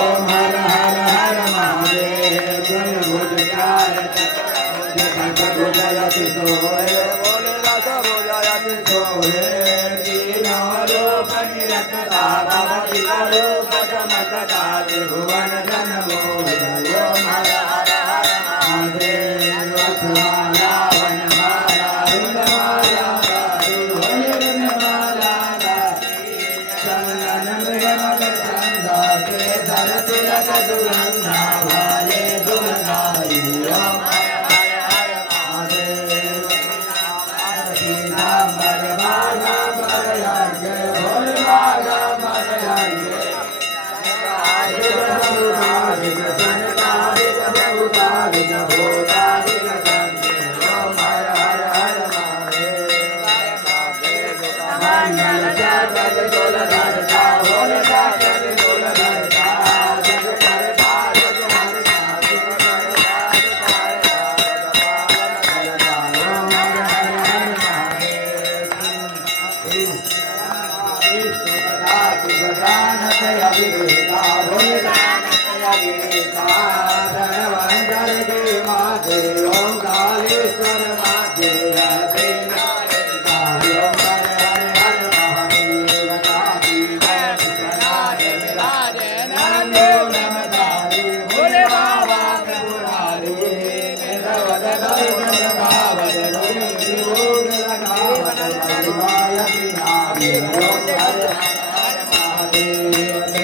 ओम हर हर हर महादेव जय भुजगार भुजयति सोहे बोले रस भुजयति सोहे तीनों रूप निरखता भवति रूप चमकता त्रिभुवन जन मोहे ओम हर हर हर महादेव वसुमाला वनमाला वृंदमाला वनमाला चंदन मृगमल चंदा के धर तिलक दुरंधा वाले दुर्गाई ओम हर हर महादेव सीतांबर बागा बरयज्ञ भोल बागा बरयज्ञ बहुतारिक सनकारिक बहुतारिक भूतारिक संगे ओम हर हर हर महादेव मंगल जागल डोल धरता होल जागल डोल धरता जग करता जग हरता जग करता जग पालन करता ओम हर हर हर महादेव गजानत अभिवेका भोलेनाथ अभिवेका धनवंतर के माथे ओंकारेश्वर माथे